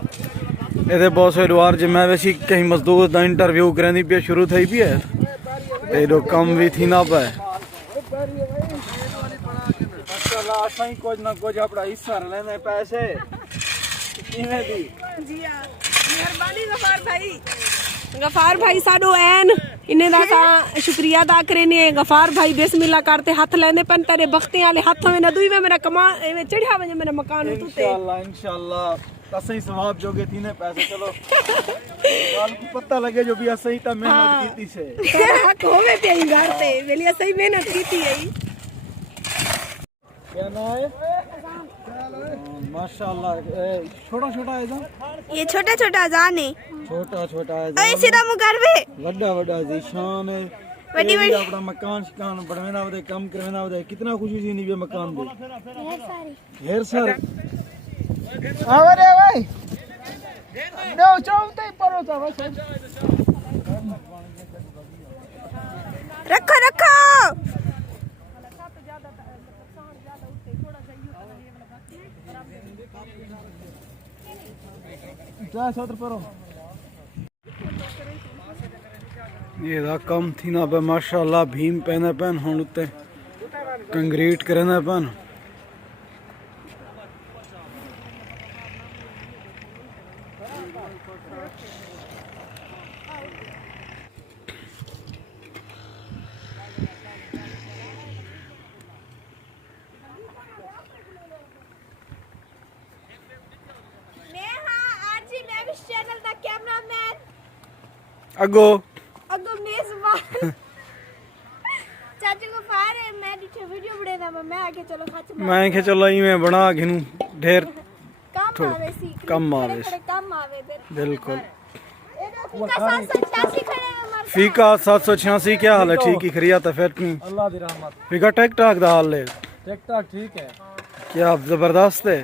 ये बहुत से लोग जिम्मे वैसी कहीं मजदूर का इंटरव्यू करनी पे शुरू थी भी है तो कम भी थी ना पे कुछ ना कुछ अपना हिस्सा लेने पैसे गफार भाई साडो एन इन्हें दा शुक्रिया अदा करने गफार भाई बिस्मिल्लाह करते हाथ लेने पन तेरे बख्ते वाले हाथ में ना दुई में मेरा कमा में चढ़ा वजे मेरा मकान तू ते इंशाल्लाह असई सवाब जोगे थी ने पैसे चलो काल को पता लगे जो भी असई ता मेहनत कीती से हक होवे पे ही घर पे वेली असई मेहनत कीती है क्या ना है माशाल्लाह छोटा छोटा है ये छोटा छोटा अजान है छोटा छोटा है अरे सीधा मुकर वे वड्डा वड्डा जीशान है वड्डी वड्डी अपना मकान शिकान बनवेना वदे काम करवेना वदे कितना खुशी सी नहीं मकान दे ढेर सारे आवरे भाई नो चौथे परो था बस रखो रखो जा सत्र परो ये दा कम थी ना पे माशाल्लाह भीम पहने पहन हुन उत्ते कंक्रीट करने पहन अगो अगो मेजबान चाचू को फार है मैं नीचे वीडियो बनेना मैं आके चलो खाच मैं के चलो इवें बना घिनु ढेर काम आवे सी कम आवे काम आवे बिल्कुल फीका 786 क्या हाल है ठीक ही खरियात है फिर नहीं अल्लाह दी रहमत फीका टेक टाक दा हाल है ठीक ठाक ठीक है क्या जबरदस्त है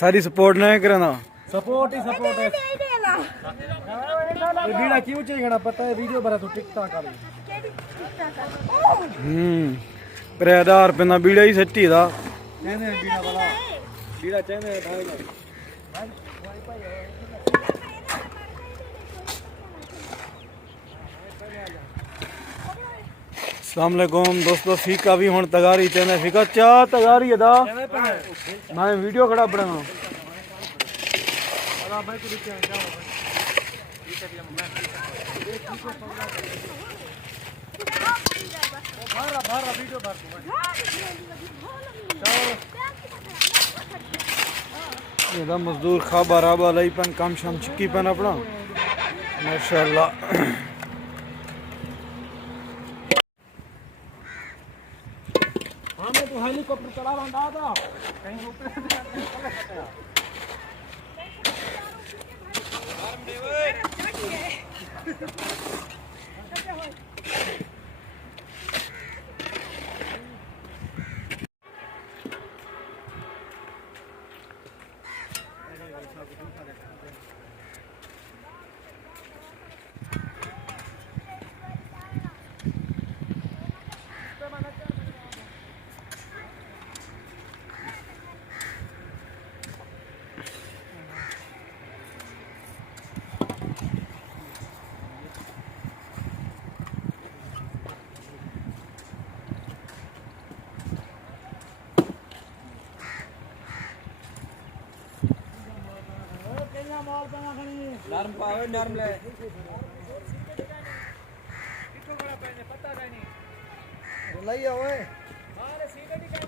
सारी सपोर्ट नहीं करना सपोर्ट है ये बीड़ा क्यों चाहिए पता है वीडियो बना तो टिकटॉक वाली परेदार पे ना बीड़ा ही सच्ची था कहने बीड़ा वाला बीड़ा कहने भाई अस्सलाम वालेकुम दोस्तों फीका भी हुन तगारी चने फीका चा तगारी है दा मैं वीडियो खड़ा बनाना ये मजदूर खाबा राबा लाई पन काम शाम चिक्की पन अपना माशाल्लाह हमें तो हेलीकॉप्टर चला रहा था कहीं ऊपर नरम पावे नरम ले कितो बड़ा पहने पता नहीं लइया ओए मारे सीधे